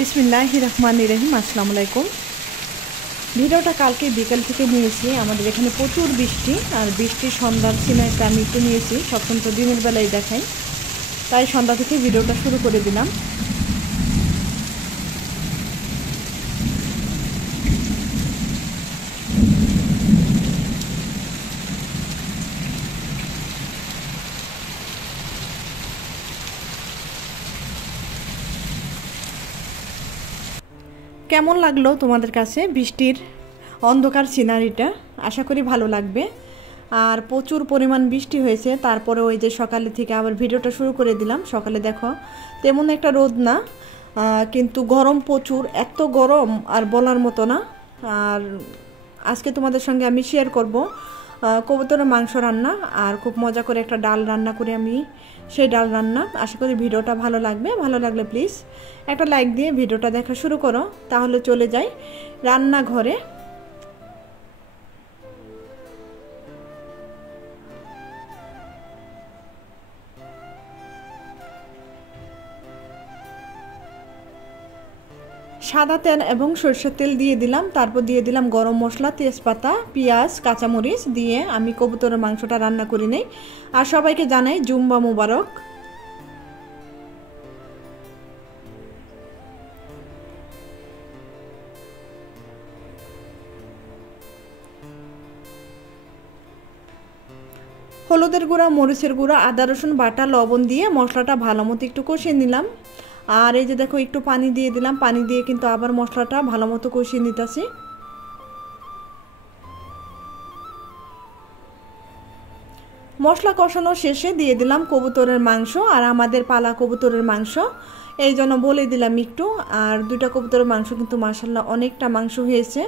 বিসমিল্লাহির রহমানির রহিম। আসসালামু আলাইকুম। ভিডিওটা কালকে বিকাল থেকে নিয়েছি। আমাদের এখানে প্রচুর বৃষ্টি, আর বৃষ্টির সন্ধ্যার সিনারিটা আমি একটু নিয়েছি। সবসময় তো দিনের বেলায় দেখাই, তাই সন্ধ্যা থেকে ভিডিওটা শুরু করে দিলাম। কেমন লাগলো তোমাদের কাছে বৃষ্টির অন্ধকার সিনারিটা? আশা করি ভালো লাগবে। আর প্রচুর পরিমাণ বৃষ্টি হয়েছে, তারপরে ওই যে সকালে থেকে আবার ভিডিওটা শুরু করে দিলাম। সকালে দেখো তেমন একটা রোদ না, কিন্তু গরম প্রচুর, এত গরম আর বলার মতো না। আর আজকে তোমাদের সঙ্গে আমি শেয়ার করব কবুতরের মাংস রান্না, আর খুব মজা করে একটা ডাল রান্না করি আমি। সেই ডাল রান্না, আশা করি ভিডিওটা ভালো লাগবে। ভালো লাগলে প্লিজ একটা লাইক দিয়ে ভিডিওটা দেখা শুরু করো। তাহলে চলে যাই রান্নাঘরে। সাদা তেল এবং সরষের তেল দিয়ে দিলাম, তারপর দিয়ে দিলাম গরম মশলা, তেজপাতা, পেঁয়াজ, কাঁচামরিচ দিয়ে আমি কবুতরের মাংসটা রান্না করে নেই। আর সবাইকে জানাই জুম্বা মুবারক। হলুদের গুঁড়া, মরিচের গুঁড়া, আদা রসুন বাটা, লবণ দিয়ে মশলাটা ভালো মতো একটু কষিয়ে নিলাম। আর এই যে দেখো একটু পানি দিয়ে দিলাম, পানি দিয়ে কিন্তু আবার মশলাটা ভালো মতো কষিয়ে নিতেছি। মশলা কষানো শেষে দিয়ে দিলাম কবুতরের মাংস, আর আমাদের পালা কবুতরের মাংস, এই জন্য বলে দিলাম একটু। আর দুইটা কবুতরের মাংস কিন্তু মাশাআল্লাহ অনেকটা মাংস হয়েছে।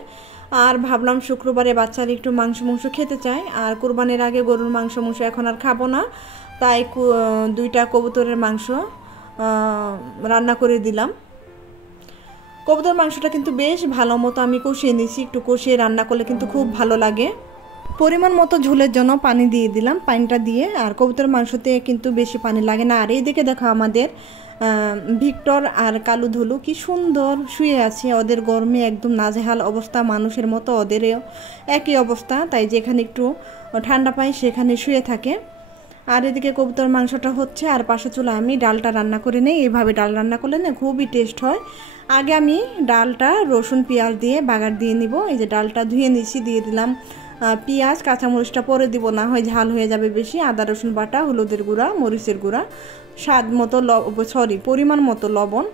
আর ভাবলাম শুক্রবারে বাচ্চারা একটু মাংস খেতে চায়, আর কোরবানির আগে গরুর মাংস এখন আর খাবো না, তাই দুইটা কবুতরের মাংস রান্না করে দিলাম। কবুতরের মাংসটা কিন্তু বেশ ভালো মতো আমি কষিয়ে নিয়েছি। একটু কষিয়ে রান্না করলে কিন্তু খুব ভালো লাগে। পরিমাণ মতো ঝোলের জন্য পানি দিয়ে দিলাম, পানিটা দিয়ে। আর কবুতরের মাংসতে কিন্তু বেশি পানি লাগে না। আর এইদিকে দেখো আমাদের ভিক্টর আর কালু ধলু কি সুন্দর শুয়ে আছে। ওদের গরমে একদম নাজেহাল অবস্থা, মানুষের মতো ওদেরও একই অবস্থা, তাই যেখানে একটু ঠান্ডা পায় সেখানে শুয়ে থাকে। আর এদিকে কবুতর মাংসটা হচ্ছে, আর পাশে চুলা আমি ডালটা রান্না করে নেই। এইভাবে ডাল রান্না করলে না খুবই টেস্ট হয়। আগে আমি ডালটা রসুন পেঁয়াজ দিয়ে বাগার দিয়ে নিব। এই যে ডালটা ধুয়ে নিছি, দিয়ে দিলাম পেঁয়াজ, কাঁচামরিচটা পরে দিব, না হয় ঝাল হয়ে যাবে বেশি। আদা রসুন বাটা, হলুদের গুঁড়া, মরিচের গুঁড়া, স্বাদ মতো পরিমাণ মতো লবণ।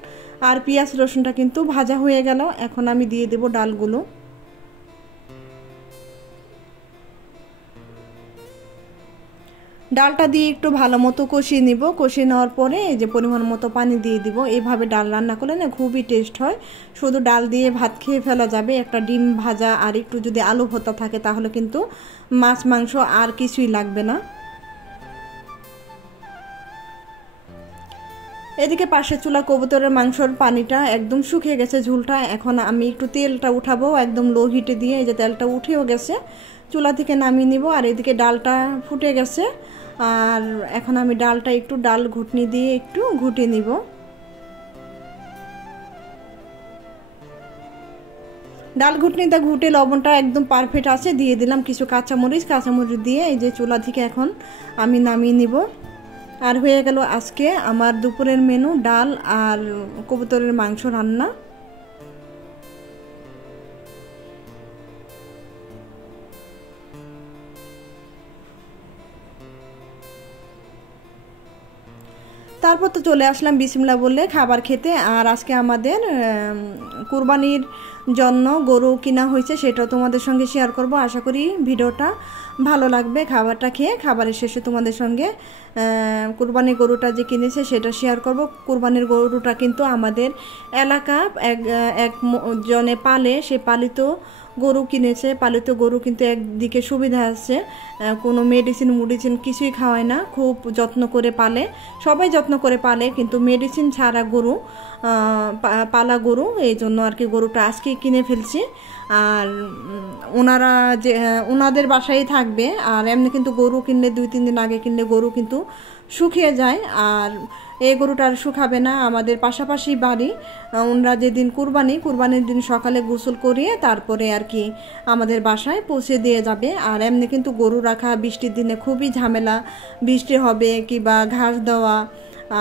আর পেঁয়াজ রসুনটা কিন্তু ভাজা হয়ে গেল। এখন আমি দিয়ে দেব ডালগুলো। ডালটা দিয়ে একটু ভালো মতো কষিয়ে নিব। কষিয়ে নেওয়ার পরে এই যে পরিমাণ মতো পানি দিয়ে দিব। এইভাবে ডাল রান্না করলে না খুবই টেস্ট হয়। শুধু ডাল দিয়ে ভাত খেয়ে ফেলা যাবে। একটা ডিম ভাজা আর একটু যদি আলু ভর্তা থাকে তাহলে কিন্তু মাছ মাংস আর কিছুই লাগবে না। এদিকে পাশে চুলা কবুতরের মাংসর পানিটা একদম শুকিয়ে গেছে, ঝুলটা। এখন আমি একটু তেলটা উঠাবো একদম লো হিটে দিয়ে। এই যে তেলটা উঠেও গেছে, চুলা থেকে নামিয়ে নিব। আর এদিকে ডালটা ফুটে গেছে, আর এখন আমি ডালটা একটু ডাল ঘুটনি দিয়ে একটু ঘুটে নিব। ডাল ঘুটনিটা ঘুটে লবণটা একদম পারফেক্ট আছে, দিয়ে দিলাম কিছু কাঁচামরিচ দিয়ে এই যে চুলা থেকে এখন আমি নামিয়ে নিব। আর হয়ে গেল আজকে আমার দুপুরের মেনু, ডাল আর কবুতরের মাংস রান্না। তারপর তো চলে আসলাম বিসমিল্লাহ বলে খাবার খেতে। আর আজকে আমাদের কুরবানির জন্য গরু কিনা হয়েছে, সেটাও তোমাদের সঙ্গে শেয়ার করব। আশা করি ভিডিওটা ভালো লাগবে। খাবারটা খেয়ে খাবারের শেষে তোমাদের সঙ্গে কুরবানির গরুটা যে কিনেছে সেটা শেয়ার করব। কুরবানির গরুটা কিন্তু আমাদের এলাকা এক জনে পালে, সে পালিত গরু কিনেছে। পালিত গরু কিন্তু একদিকে সুবিধা আছে, কোনো মেডিসিন কিছুই খাওয়ায় না, খুব যত্ন করে পালে, সবাই যত্ন করে পালে, কিন্তু মেডিসিন ছাড়া গরু, পালা গরু, এই জন্য আর কি গরুটা আজকে কিনে ফেলছি। আর ওনারা যে ওনাদের বাসায় থাকবে। আর এমনি কিন্তু গরু কিনলে 2-3 দিন আগে কিনলে গরু কিন্তু শুকিয়ে যায়। আর এই গরুটা আর শুকাবে না। আমাদের পাশাপাশি বাড়ি, ওনারা যেদিন কুরবানির দিন সকালে গোসল করিয়ে তারপরে আর কি আমাদের বাসায় পৌঁছে দিয়ে যাবে। আর এমনি কিন্তু গরু রাখা বৃষ্টির দিনে খুবই ঝামেলা, বৃষ্টি হবে কিংবা ঘাস দেওয়া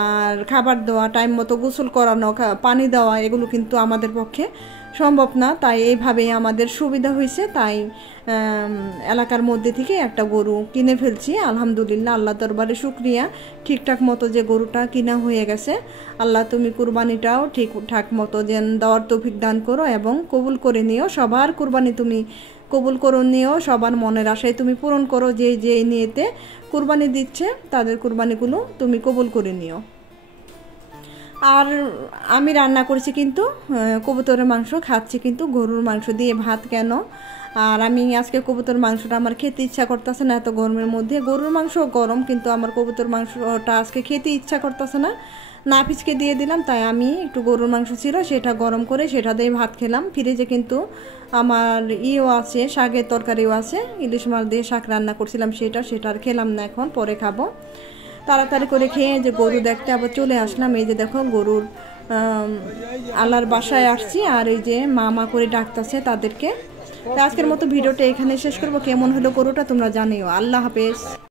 আর খাবার দেওয়া, টাইম মতো গোসল করানো, পানি দেওয়া, এগুলো কিন্তু আমাদের পক্ষে সম্ভব না। তাই এইভাবেই আমাদের সুবিধা হয়েছে। তাই এলাকার মধ্যে থেকে একটা গরু কিনে ফেলছি। আলহামদুলিল্লাহ, আল্লাহ দরবারে শুকরিয়া, ঠিকঠাক মতো যে গরুটা কিনা হয়ে গেছে। আল্লাহ তুমি কুরবানিটাও ঠিকঠাক মতো যেন দেওয়ার তৌফিক দান করো এবং কবুল করে নিও। সবার কুরবানি তুমি কবুল করে নিও, সবার মনের আশায় তুমি পূরণ করো। যে নিয়েতে কুরবানি দিচ্ছে তাদের কুরবানিগুলো তুমি কবুল করে নিও। আর আমি রান্না করেছি কিন্তু কবুতরের মাংস, খাচ্ছি কিন্তু গরুর মাংস দিয়ে ভাত। কেন? আর আমি আজকে কবুতর মাংসটা আমার খেতে ইচ্ছা করতেছে না এত গরমের মধ্যে। গরুর মাংস গরম, কিন্তু আমার কবুতর মাংসটা আজকে খেতে ইচ্ছা করতেছে না। নাফিসকে দিয়ে দিলাম, তাই আমি একটু গরুর মাংস ছিল সেটা গরম করে সেটা দিয়ে ভাত খেলাম। ফ্রিজে কিন্তু আমার আছে, শাকের তরকারিও আছে, ইলিশ মাছ দিয়ে শাক রান্না করছিলাম, সেটা আর খেলাম না, এখন পরে খাবো। তাড়াতাড়ি করে খেয়ে যে গরু দেখতে আবার চলে আসলাম। এই যে দেখো গরুর আল্লাহর বাসায় আসছি, আর এই যে মা করে ডাকতেছে তাদেরকে। আজকের মতো ভিডিওটা এখানে শেষ করবো। কেমন হলো গরুটা তোমরা জানিও। আল্লাহ হাফেজ।